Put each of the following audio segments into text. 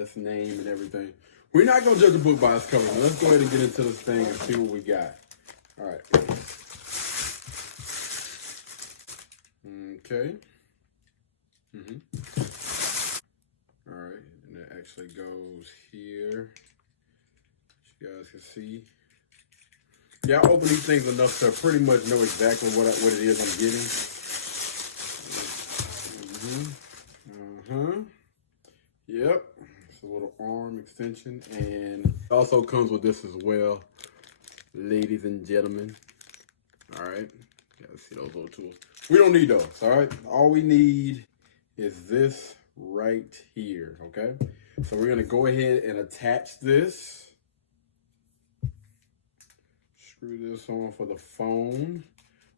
yes, name and everything. We're not gonna judge a book by its cover. Let's go ahead and get into this thing and see what we got. All right. Okay. All right, and it actually goes here. As you guys can see. Yeah, I open these things enough to pretty much know exactly what it is I'm getting. Yep. It's a little arm extension, and it also comes with this as well, ladies and gentlemen. All right, you guys see those little tools. We don't need those. All right, all we need is this right here. Okay, so we're gonna go ahead and attach this. Screw this on for the phone.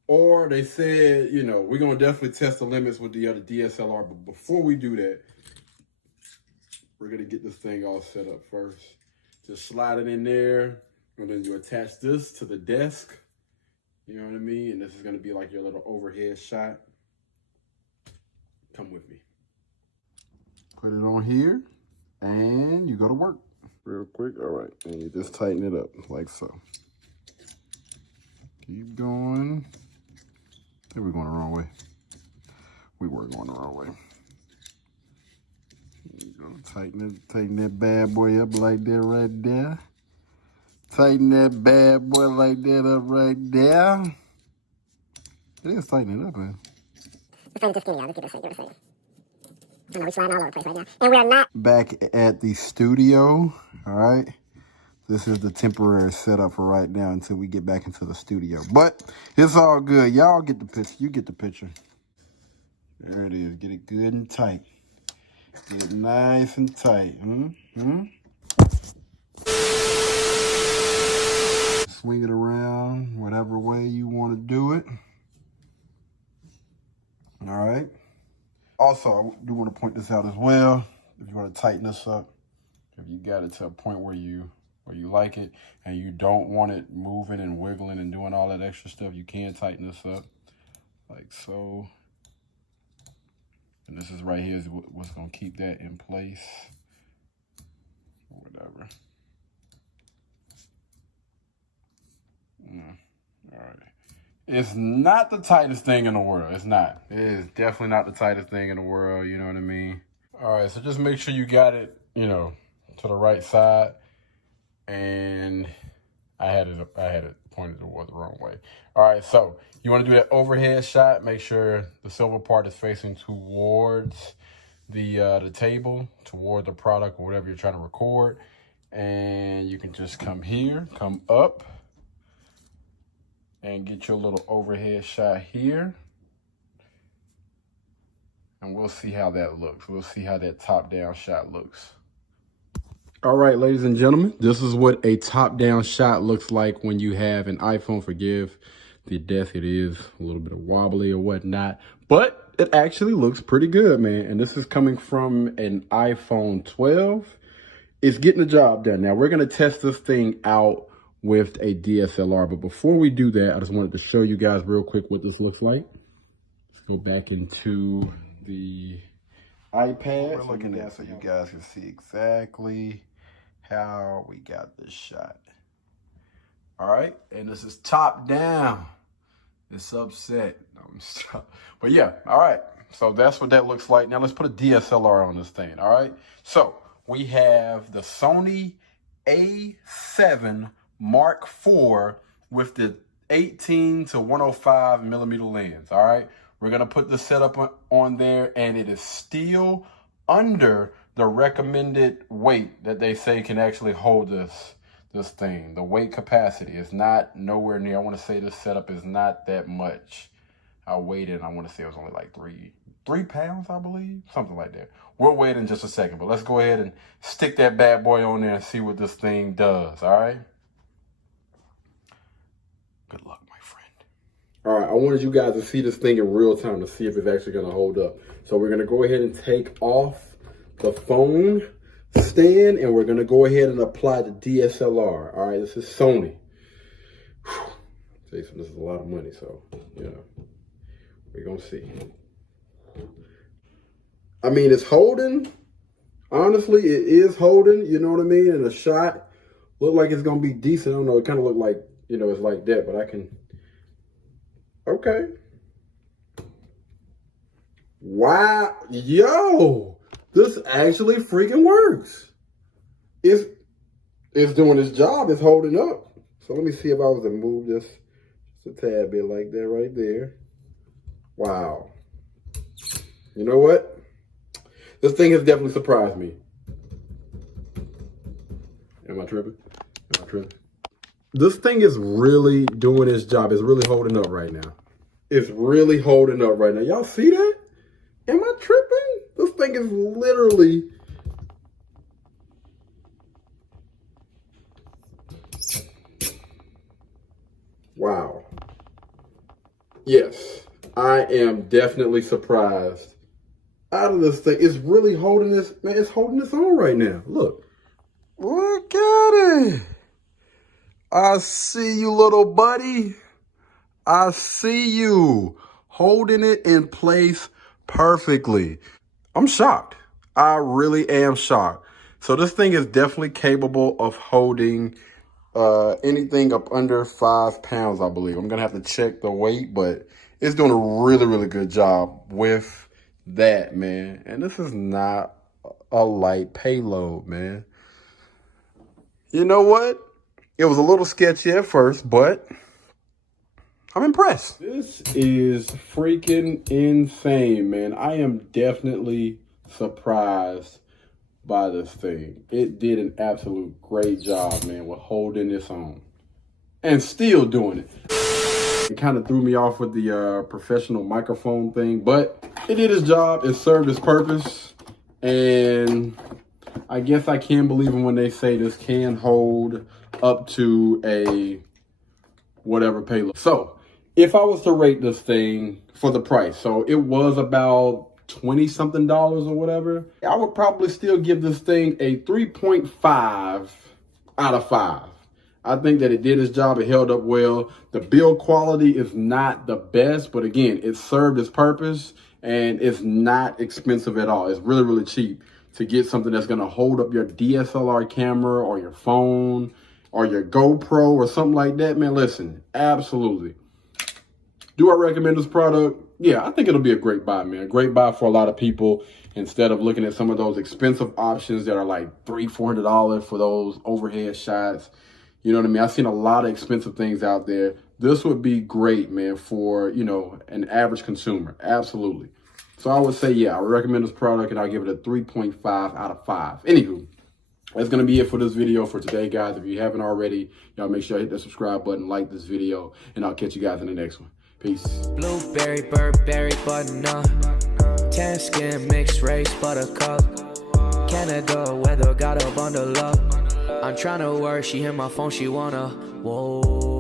Or they said, you know, we're going to definitely test the limits with the other DSLR. But before we do that, we're going to get this thing all set up first. Just slide it in there. And then you attach this to the desk. You know what I mean? And this is going to be like your little overhead shot. Come with me. Put it on here. And you go to work. Real quick. All right. And you just tighten it up like so. Keep going. I think we're going the wrong way. We were going the wrong way. There you go. Tighten that bad boy up like that right there. Tighten that bad boy like that up right there. It is tightening it up, man. Let's try to just give me out. Let's give it a second. I know we're sliding all over the place right now. And we're not back at the studio. All right. This is the temporary setup for right now until we get back into the studio. But it's all good. Y'all get the picture. You get the picture. There it is. Get it good and tight. Get it nice and tight. Swing it around whatever way you want to do it. All right. Also, I do want to point this out as well. If you want to tighten this up, if you got it to a point where you like it and you don't want it moving and wiggling and doing all that extra stuff, you can tighten this up like so. And this is right here is what's going to keep that in place or whatever. All right. It's not the tightest thing in the world. It's not. It is definitely not the tightest thing in the world. You know what I mean? All right. So just make sure you got it, you know, to the right side. And I had it pointed toward the wrong way. All right, so you want to do that overhead shot. Make sure the silver part is facing towards the table, toward the product or whatever you're trying to record. And you can just come here, come up, and get your little overhead shot here. And we'll see how that looks. We'll see how that top-down shot looks. All right, ladies and gentlemen, this is what a top-down shot looks like when you have an iPhone. Forgive the desk, it is a little bit wobbly or whatnot, but it actually looks pretty good, man. And this is coming from an iPhone 12. It's getting the job done. Now, we're going to test this thing out with a DSLR, but before we do that, I just wanted to show you guys real quick what this looks like. Let's go back into the iPad. We're looking at so you guys can see exactly how we got this shot. All right, and this is top down. It's upset. But yeah, all right. So that's what that looks like. Now let's put a DSLR on this thing, all right? So we have the Sony A7 Mark IV with the 18 to 105 millimeter lens, all right? We're gonna put the setup on there, and it is still under the recommended weight that they say can actually hold this thing. The weight capacity is not nowhere near. I want to say this setup is not that much. I weighed it, and I want to say it was only like three pounds, I believe, something like that. We'll wait in just a second, but let's go ahead and stick that bad boy on there and see what this thing does. All right. Good luck, my friend. All right, I wanted you guys to see this thing in real time to see if it's actually going to hold up. So we're going to go ahead and take off the phone stand, and we're going to go ahead and apply the DSLR. All right, this is Sony. Jason, this is a lot of money, so, you know, we're going to see. I mean, it's holding Honestly, it is holding, you know what I mean? And the shot look like it's gonna be decent. I don't know, it kind of look like, you know, it's like that, but I can, okay. Wow, yo, this actually freaking works. It's doing its job, it's holding up. So let me see if I was to move this just a tad bit like that right there. Wow. You know what? This thing has definitely surprised me. Am I tripping? Am I tripping? This thing is really doing its job. It's really holding up right now. It's really holding up right now. Y'all see that? Am I tripping? This thing is literally... Wow. Yes, I am definitely surprised out of this thing. It's really holding this, man, it's holding this on right now. Look. Look at it. I see you, little buddy. I see you holding it in place perfectly. I'm shocked. I really am shocked. So this thing is definitely capable of holding anything up under 5 pounds, I believe. I'm gonna have to check the weight, but it's doing a really, really good job with that, man. And this is not a light payload, man. You know what? It was a little sketchy at first, but I'm impressed. This is freaking insane, man. I am definitely surprised by this thing. It did an absolute great job, man, with holding this on and still doing it. It kind of threw me off with the professional microphone thing, but it did its job. It served its purpose, and I guess I can believe them when they say this can hold up to a whatever payload. So if I was to rate this thing for the price, so it was about $20-something or whatever, I would probably still give this thing a 3.5 out of 5. I think that it did its job. It held up well. The build quality is not the best, but again, it served its purpose and it's not expensive at all. It's really, really cheap to get something that's gonna hold up your DSLR camera or your phone or your GoPro or something like that, man. Listen, absolutely. Do I recommend this product? Yeah, I think it'll be a great buy, man. A great buy for a lot of people instead of looking at some of those expensive options that are like $300-400 for those overhead shots. You know what I mean? I've seen a lot of expensive things out there. This would be great, man, for, you know, an average consumer. Absolutely. So I would say, yeah, I would recommend this product and I'll give it a 3.5 out of 5. Anywho, that's going to be it for this video for today, guys. If you haven't already, y'all make sure you hit that subscribe button, like this video, and I'll catch you guys in the next one. Peace. Blueberry, Burberry, button-up. Tan skin, mixed race, buttercup. Canada weather, got a bundle up. I'm tryna work, she hit my phone, she wanna, whoa.